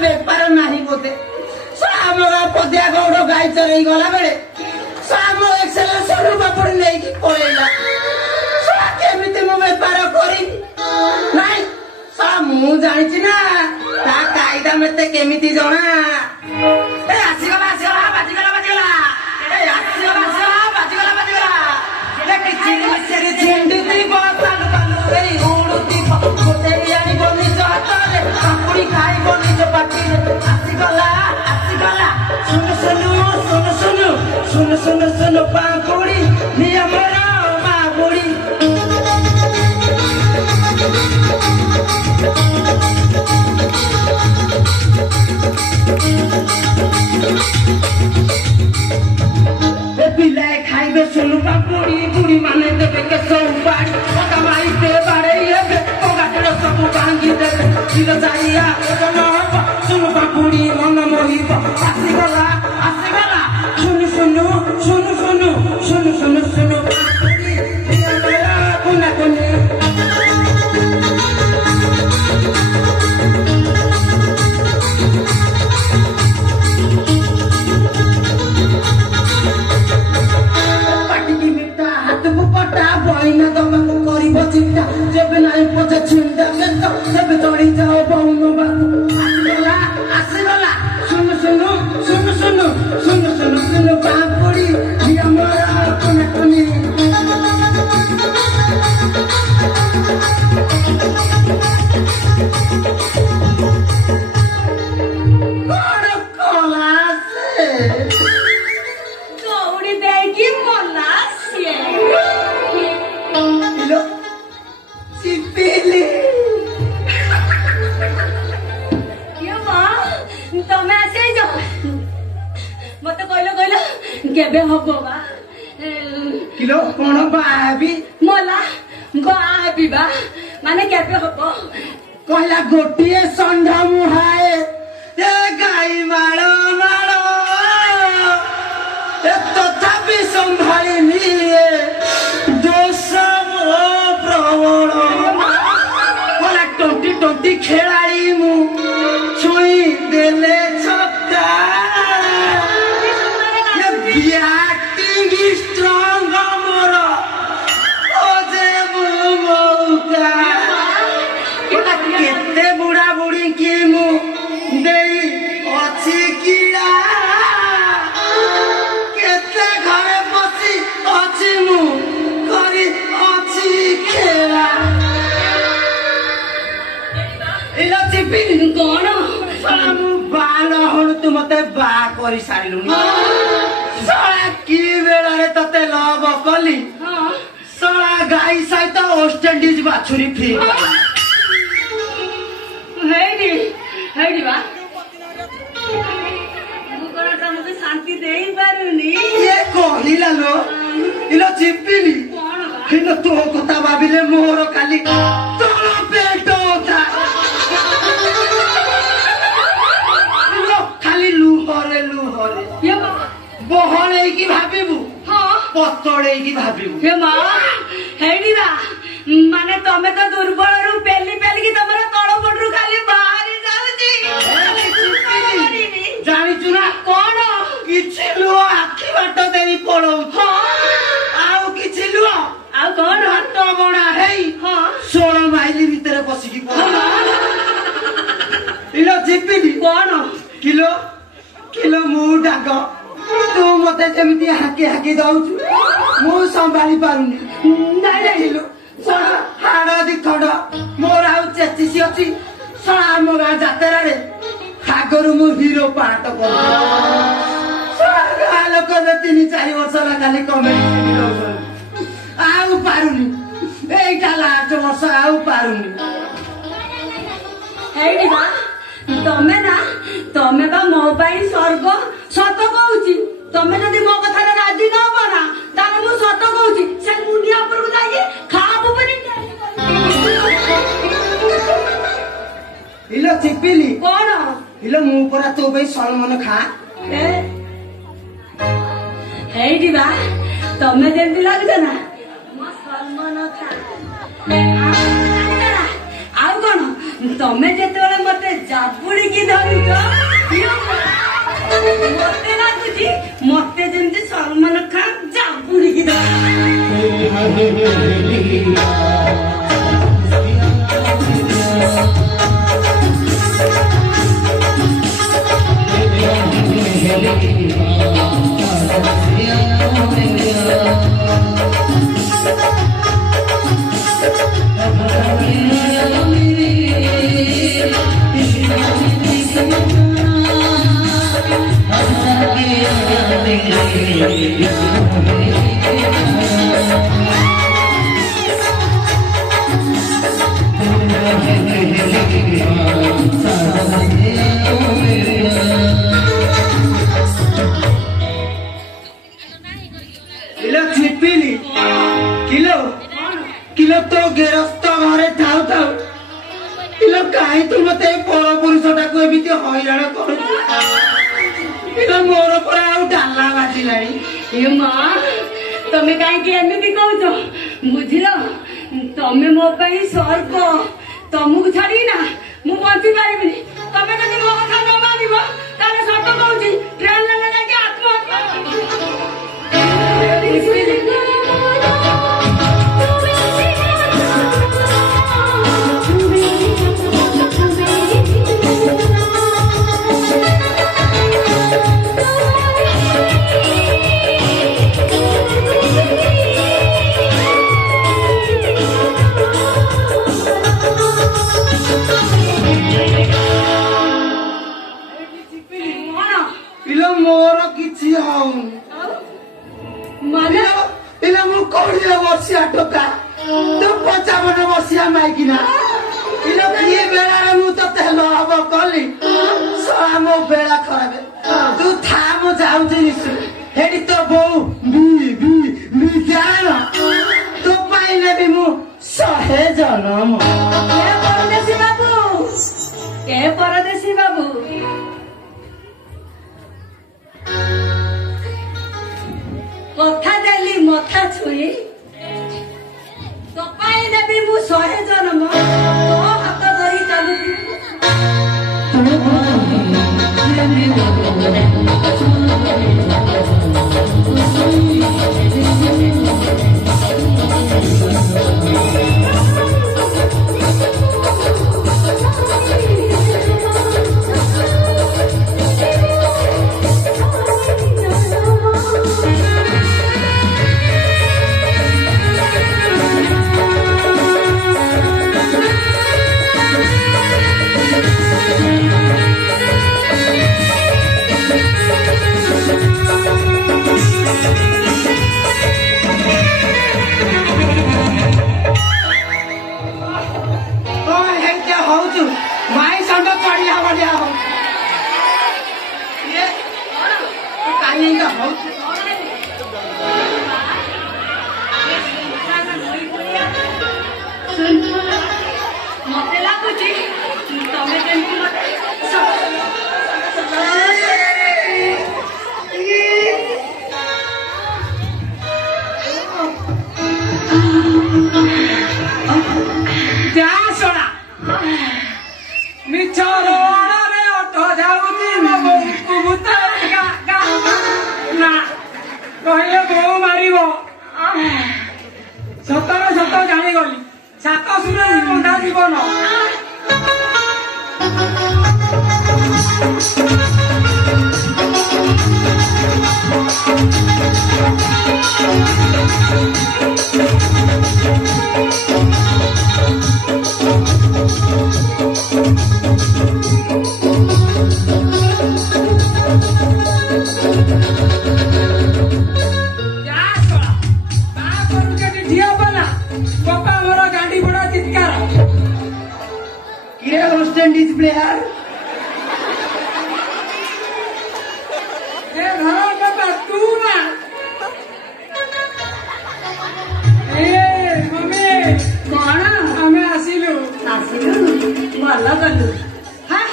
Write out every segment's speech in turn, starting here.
बेपार नहीं बोते पदिया गौड़ गाई चरई गला बेले सोनू बापुर नहीं पलैला केमिति मु बेपार करी नाई मु जानी ना ता कायदा मते केमिति जना आसीगला आसीगला बाजीगला बाजीगला आसीगला बाजीगला बाजीगला किछि झेंडुती बसाल पालु एई उडुती गोटे यानी बनी हातरे पापुड़ी खाई बनी पाटी आसीगला आसीगला सुन सुनु सुन सुनु सुन सुन सुन पापुड़ी नियमर मापुड़ी पिलाए खाइबे सोनू पापुड़ी बुढ़ी माने देवे के सब बाड़ी ओका माई दे बाड़े ये ओका तेरे सब भांगी देवे दिल जाइया ओका सोनू पापुड़ी मन मोहिब आसीगला सुनु सुनु सुनु सुनु सुनु सुनु सुनु पापुड़ी मेरा कोना कोने चिंता जब नहीं पहुंचे चिंता करता जब चढ़ी जाओ बहुनो बात आसीगला सुन सुनु सुन सुनु सुन सुनु सुनु पापुड़ी हमारा कोने कोने केबे हबो बा किलो कोन बाबी मोला बाबी बा माने केबे हबो कहला गोटिए संढा मुहाए ए गाई मारो मारो ए तथापि संभाली निए दोष प्रवण कोला टोटी टोटी खेलाड़ी मु छुई देले छक्का acting strong amora oje mauka kete buda budi ki mu dei achi kila kete ghare basi achi mu kari achi khela ila tipin kono samu bala hon tu mate ba kori sariluni साला की बेलारे तते love कली साला गाई सहित West Indies बाछुरी free Heidi बा मुकरटा मते शांति देई पारुनी ये कहलिला लो इलो चिपिली किनो तो कथा भाबिले मोर काली तोर पेट उठा इलो खाली लुहरे ये बहले की भाबिबु हां पतड़े की भाबिबु हे मां हेडीरा माने तमे तो दुर्बल रु पेली पेली की तमरा तळ पडरु खाली बाहर ଜାଣିଛୁ ନା କଣ କିଛି ଲୁହ ଆଖି ବାଟ ଦେଇ ପଳଉଛି ଆଉ କିଛି ଲୁହ ଆଉ କଣ ହାତ ବଣା ହେଇ ହଁ 16 ମାଇଲି ଭିତରେ ପଶିକି ଇଲୋ ଯିବିନି କଣ କିଲୋ କିଲୋ ମୁଁ ଡାକ ତୁ ମତେ ଯେମିତି ହାକି ହାକି ଦଉଛୁ ମୁଁ ସମ୍ଭାଳି ପାରୁନି ନାଇଁ ନାଇଁ ଦେଖିଲୁ ହାଡ ଦି ଖଣ୍ଡ ମୋର ଆଉ 33 ଅଛି ଶଳା ଆମ ଗାଁ ଯାତ୍ରାରେ ଆଗରୁ ମୁଁ ହିରୋ ପାଠ କରୁଛି ଗାଁ ଲୋକ 3-4 ବର୍ଷ ହେଲା ଖାଲି କମେଡି ଆଉ ପାରୁନି ଏଇଟା ଲାଷ୍ଟ ବର୍ଷ ଆଉ ପାରୁନି ହେଇଟି ବା ତମେ ବା ମୋ ପାଇଁ ସ୍ୱର୍ଗ ସତ କହୁଛି ତମେ ଯଦି ମୋ କଥାରେ ରାଜି ନ ହବ ନା ତାହେଲେ ମୁଁ ସତ କହୁଛି ସେ ମୁଣ୍ଡିଆ ଉପରକୁ ଯାଇକି ଖାବୁ ବୋଲି ଇଲୋ ଚିପିଲି କଣ ଇଲୋ ମୁଁ ପରା ତୋ ପାଇଁ ସଲମନ ଖା ହେଇଟି ବା ତମେ ଯେମିତି ଲାଗୁଛ ନା ମୋ ସଲମନ ଖାଁ ଆଉ କଣ ତମେ ଯେତେବେଳେ ମତେ ଜାବୁଡିକି ଧରୁଛ ମତେ ଲାଗୁଛି ମତେ ଯେମିତି ସଲମାନ ଖାନ ଜାବୁଡିକି ଇଲୋ ଚିପିଲି କିଲୋ କିଲୋ ତୋ ଗେରସ୍ତ ଘରେ ଥାଉ ଥାଉ କିଲୋ କାହିଁ ତୁ ମତେ ପର ପୁରୁଷଟାକୁ ଏମିତି ହଇରାଣ କରୁଛୁ କିଲୋ ମୋର ପରା ଆଉ ଡାଲା ବାଜିଲାଣି ଏ ମା ତମେ କାହିଁକି ଏମିତି କହୁଛ ବୁଝିଲ ତମେ ମୋ ପାଇଁ ସ୍ୱର୍ଗ ତମକୁ ଛାଡିକି ନା ମୁଁ ବଞ୍ଚି ପାରିବିନି ତମେ ଯଦି ମୋ କଥା ନ ମାନିବ ତାହେଲେ ସତ କହୁଛି ଟ୍ରେନରେ ଯାଇକି ଆତ୍ମହତ୍ୟା ଇଲୋ ମୋର କିଛି ହଉନି ମାନେ ଇଲୋ ମୁଁ 20 ବର୍ଷିଆ ଟୋକା ତୁ 55 ବର୍ଷିଆ ମାଇକିନା ଇଲୋ କିଏ ବେଳାରେ ମୁଁ ତତେ ହବ କଲି ଶଳା ମୋ ବେଳା ଖରାପ ତୁ ଥା ମୁଁ ଯାଉଛି ନିଶ୍ଚୟ ହେଠି ତୋ ବୋଉ ଜାଣ ତୋ ପାଇଁ ନେବି ମୁଁ 100 ଜନମ ଏ ପରଦେଶୀ ବାବୁ କଥା ଦେଲି ମଥା ଛୁଇଁ ତୋ ପାଇଁ ଦେବି ମୁଁ 100 ଜନ୍ମ ତୋ ହାତ ଧରି ଚାଲୁଥିବି जीवन गाड़ी बड़ा चित्कार किरे वेस्ट इंडीज प्लेयर ए धरा बाबा तू ना ए मम्मी କଣ ଆମେ ଆସିଲୁ ଆସିଲୁ ଭଲ କଲୁ ହଁ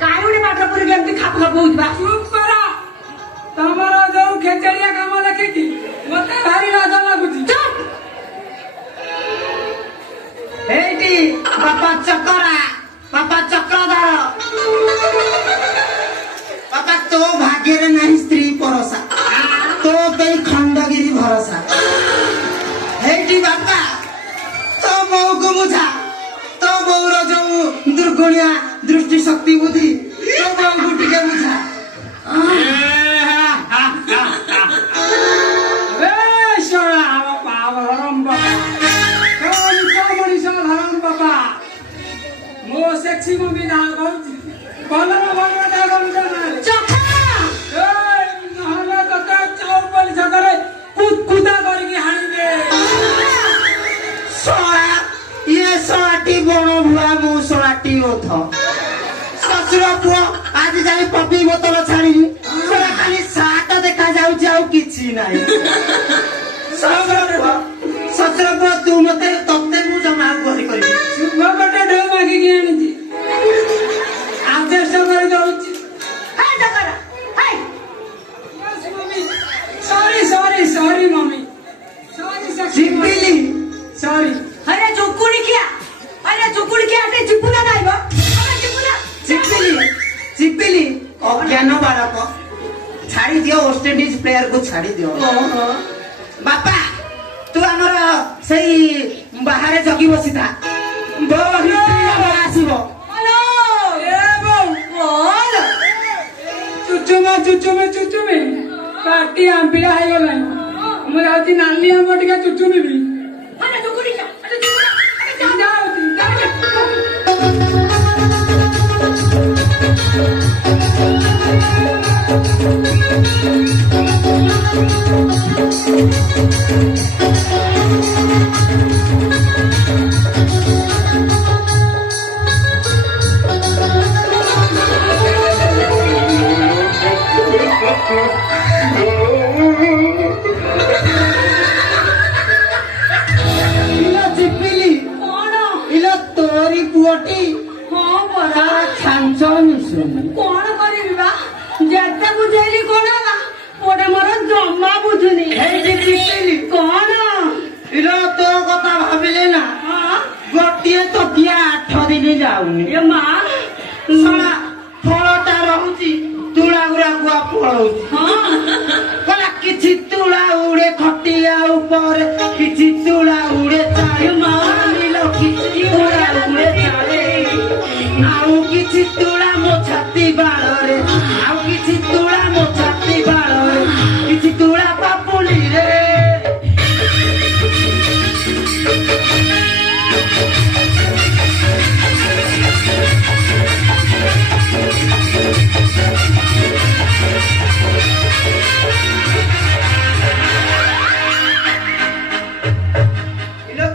କାହିଁ ଗୋଟେ ପାଠ ପଢିକି ଏମିତି ଖାପ ଖାପ ହଉଛି ବା ଚୁପ୍ କର ତମର ଯୋଉ ଖେଚେଡିଆ କାମ ଦେଖିକି ମତେ ଭାରି ଲାଜ ଲାଗୁଛି ଚୁପ୍ এইটি বাপা চকরা বাপা চক্রধর বাপা তো ভাগ্যের নাই স্ত্রী পরসা তো কেই খণ্ডগিরি ভরসা এইটি বাপা তো বউকে বুঝা তো বউর যে দুর্গুণিয়া দৃষ্টি শক্তি বুদ্ধি তো বউকে টিকে বুঝা ଏ ଶଳା ବାପା ଧରମ ବାପା ମଣିଷ ଧରମ ବାପା ମୋ ସେକ୍ସି ମୁଭି ଯାହା କହୁଛି ଭଲର ଭଲଟା କରୁଛ ନାରେ ଚକା ନହେଲେ ତତେ ଚୌପଲି ଛକରେ କୁଦା କରିକି ହାଣିବେ শোয়া ইয়ে শোয়াটি বড় ভুয়া মু শোয়াটি ওথ শ্বশুর পুଅ আজ যাই পপি বোতল ছাড়িনি শোয়া খালি সাটা দেখা যাଉଛି ଆଉ କିଛି ନାହିଁ শ্বশুর পুଅ ତୁ ମତେ ତତେ ମୁଁ ଜମା ଆଉ କରି କରିବି ଶୁଭ ଗୋଟେ ଢୋ ମାଗିକି ଆଣିଛି ଆଡଜଷ୍ଟ କରି ଦଉଛି ହେ ଚକରା ହେ ସରି ସରି ସରି ମମି ସରି ଚିପିଲି ସରି আরে চুকুড়ি কিয়া আরে চিপুনা নাইব আরে চিপুনা চিপিলি চিপিলি অজ্ঞান বালক ছাড়ি দিও ওয়েস্ট ইন্ডিজ প্লেয়ার কু ছাড়ি দিও বাপা তু আমার সেই বাহারে জগি বসিথা বউ হিস্ট্রি আমার আসিব হ্যালো এ বউ বল ଚୁଚୁମେ ପାଟି ଆମ୍ବିଳା ହେଇଗଲାଣି ମୁଁ ଯାଉଛି ନାଲି ଆମ୍ବ ଟିକେ ଚୁଚୁମିବି আরে চুকুড়ি কিয়া আরে চিপুনা আরে যা ଯାଉଛି ইলো চিপিলি কোন ইলো তোরি পুয়টি হ্যাঁ পড়া তারা খাঞ্চ মিশুনি কোন করিবি বা যেতে বুঝাইলি কোন বা পড়ে মোর জমা বুঝুনি এইটি চিপিলি কোন ইলো তো কথা ভাবিলে না হ্যাঁ গোটিয়ে তকিয়া 8 দিন যাউনি এ মা শଳା ଫଳଟା ରହୁଛି ତୁଳା ଗୁଡାକୁ ପଳଉଛି হ্যাঁ କହିଲା କିଛି ତୁଳା ଉଡେ ଖଟିଆ ଉପରେ କିଛି ତୁଳା ଉଡେ ଚାଳେ ମାରିଲ କିଛି ତୁଳା ଉଡେ ଚାଳେ ଆଉ କିଛି ତୁଳା ମୋ ଛାତି ବାଳରେ ଆଉ କିଛି ତୁଳା ମୋ ଛାତି ବାଳରେ କିଛି ତୁଳା ପାପୁଲିରେ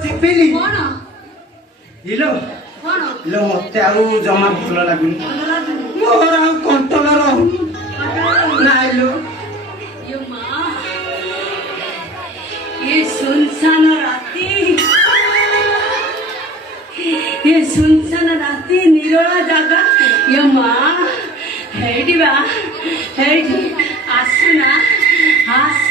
ଚିପିଲି কোন ଇଲୋ কোন ଇଲୋ ମତେ ଆଉ ଜମା ଭଲ ଲାଗୁନି ଭଲ ଲାଗୁନି ମୋର ଆଉ କଣ୍ଟ୍ରୋଲ ରହୁନି ନାଇଲୋ ये माँ ये सुनसान राती निरोला जागा ये माँ हेडी बा हेडी आसुना आस